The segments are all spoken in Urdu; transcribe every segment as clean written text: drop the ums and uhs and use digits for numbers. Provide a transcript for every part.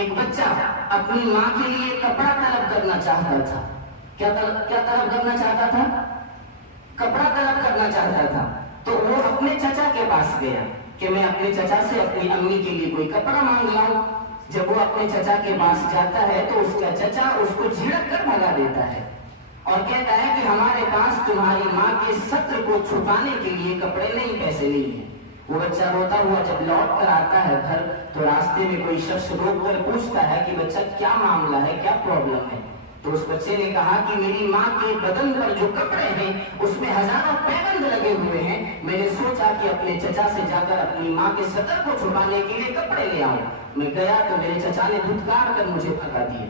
ایک بچہ اپنی ماں کے لیے کپڑا طلب کرنا چاہتا تھا. کیا طلب کرنا چاہتا تھا؟ کپڑا طلب کرنا چاہتا تھا. تو وہ اپنے چچا کے پاس گیا کہ میں اپنے چچا سے اپنی امی کے لیے کوئی کپڑا مانگ لاؤں. جب وہ اپنے چچا کے پاس جاتا ہے تو اس کا چچا اس کو جھڑک کر بھگا دیتا ہے اور کہتا ہے کہ ہمارے پاس تمہاری ماں کے ستر کو چھپانے کے لیے کپڑے نہیں، پیسے نہیں ہیں. وہ بچہ روتا ہوا جب لوٹ کر آتا ہے گھر تو راستے میں کوئی شخص روک کر پوچھتا ہے کہ بچہ کیا معاملہ ہے، کیا پرابلم ہے. تو اس بچے نے کہا کہ میری ماں کے بدن پر جو کپڑے ہیں اس میں ہزاروں پیبند لگے ہوئے ہیں. میں نے سوچا کہ اپنے چچا سے جا کر اپنی ماں کے ستر کو چھپانے کے لیے کپڑے لے آؤں. میں گیا تو میرے چچا نے دھتکار کر مجھے بھگا دیا.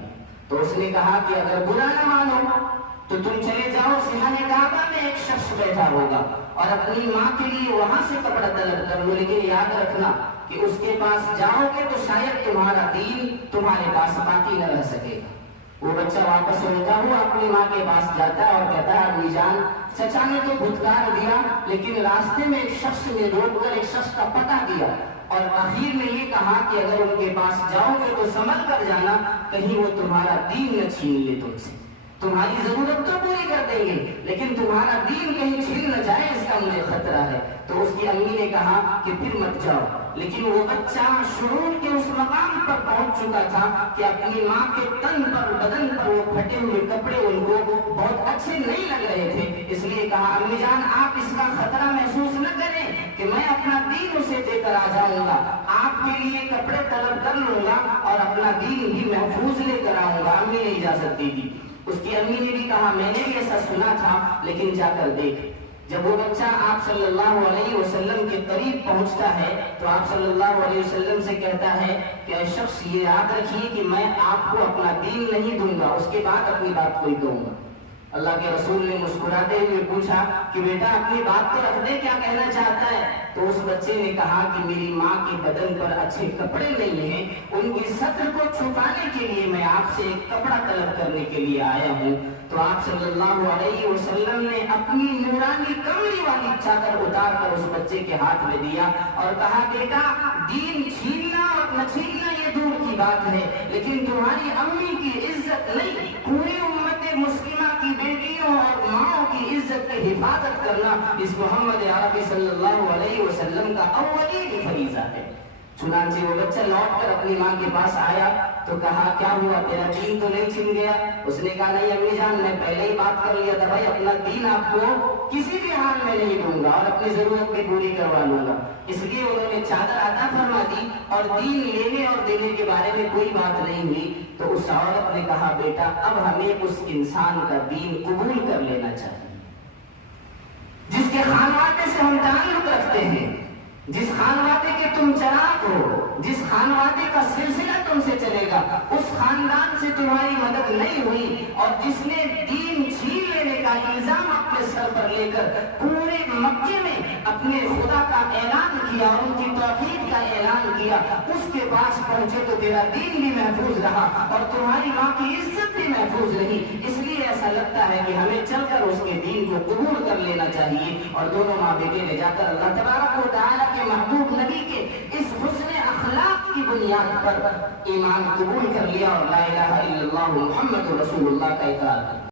تو اس نے کہا کہ اگر برا نہ مانو تو تم چلے جاؤ، صحن کعبہ میں ایک شخص بیٹھا ہوگا اور اپنی ماں کے لیے وہاں سے کپڑا طلب کر لو، لیکن یاد رکھنا کہ اس کے پاس جاؤ گے تو شاید تمہارا دین تمہارے پاس باقی نہ رہ سکے گا. وہ بچہ واپس ہوتا ہوا اپنی ماں کے پاس جاتا ہے اور کہتا ہے امی جان چچا نے تو دھتکار دیا، لیکن راستے میں ایک شخص نے روک کر ایک شخص کا پتہ دیا اور آخر میں یہ کہا کہ اگر ان کے پاس جاؤ گے تو سنبھل کر جانا، کہیں وہ تمہارا دین نہ چھین لے تم سے. تمہاری ضرورت تو پوری کر دیں گے لیکن تمہارا دین کہیں چھین نہ جائے، اس کا مجھے خطرہ ہے. تو اس کی امی نے کہا کہ پھر مت جاؤ. لیکن وہ بچہ شعور کے اس مقام پر پہنچ چکا تھا کہ اپنی ماں کے تن پر، بدن پر وہ پھٹے ہوئے کپڑے ان کو بہت اچھے نہیں لگ رہے تھے. اس لیے کہا امی جان آپ اس کا خطرہ محسوس نہ کریں کہ میں اپنا دین اسے دے کر آ جاؤں گا، آپ کے لیے کپڑے طلب کر لوں گا اور اپنا دین بھی محفوظ لے کر آؤں گا. امی نہیں جا سکتی تھی. اس کی امی نے بھی کہا میں نے بھی ایسا سنا تھا لیکن جا کر دیکھ. جب وہ بچہ آپ صلی اللہ علیہ وسلم کے قریب پہنچتا ہے تو آپ صلی اللہ علیہ وسلم سے کہتا ہے کہ اے شخص یہ یاد رکھیے کہ میں آپ کو اپنا دین نہیں دوں گا، اس کے بعد اپنی بات کوئی کہوں گا. اللہ کے رسول نے مسکراتے ہوئے پوچھا کہ بیٹا اپنی بات تو رکھ دے، کیا کہنا چاہتا ہے؟ تو اس بچے نے کہا کہ میری ماں کے بدن پر اچھے کپڑے نہیں ہیں، ان کی ستر کو چھپانے کے لیے میں آپ سے ایک کپڑا طلب کرنے کے لیے آیا ہوں. تو آپ صلی اللہ علیہ وسلم نے اپنی نورانی کملی والی چادر اتار کر اس بچے کے ہاتھ میں دیا اور کہا بیٹا دین چھیننا اور نہ چھیننا یہ دور کی بات ہے، لیکن تمہاری امی کی عزت نہیں، پوری امت مسلمہ کی بیٹیوں اور ماؤں کی عزت کی حفاظت کرنا اس محمد عربی صلی اللہ علیہ وسلم کا اولین فریضہ ہے. چنانچہ وہ بچہ لوٹ کر اپنی ماں کے پاس آیا تو کہا کیا ہوا، تیرا دین تو نہیں چھن گیا؟ اس نے کہا نہیں امی جان میں پہلے ہی بات کر لیا تھا بھائی، اپنا دین آپ کو کسی بھی حال میں نہیں دوں گا اور اپنی ضرورت بھی پوری کروا لوں گا. اس لیے انہوں نے چادر عطا فرما دی اور دین لینے اور دینے کے بارے میں کوئی بات نہیں ہوئی. تو اس عورت نے کہا بیٹا اب ہمیں اس انسان کا دین قبول کر لینا چاہیے جس کے خانواتے سے ہم تعلق رکھتے ہیں، جس خانواتے کے تم چراغ ہو، جس خانواتے کا سلسلہ تم سے چلے گا، اس خاندان سے تمہاری مدد نہیں ہوئی اور جس نے دین چھین لینے کا الزام اپنے سر پر لے کر پورے مکے میں اپنے خدا کا اعلان کیا، ان کی توحید کا اعلان کیا، اس کے پاس پہنچے تو تیرا دین بھی محفوظ رہا اور تمہاری ماں کی عزت بھی محفوظ رہی. اس لیے ایسا لگتا ہے کہ ہمیں چل کر اس کے دین کو قبول کر لینا چاہیے. اور دونوں ماں بیٹے نے جا کر اللہ تبارک و تعالیٰ کے محبوب نبی کے اس حسن اخلاق کی بنیاد پر ایمان قبول کر لیا اور لا الہ الا اللہ محمد رسول اللہ کا اقرار کر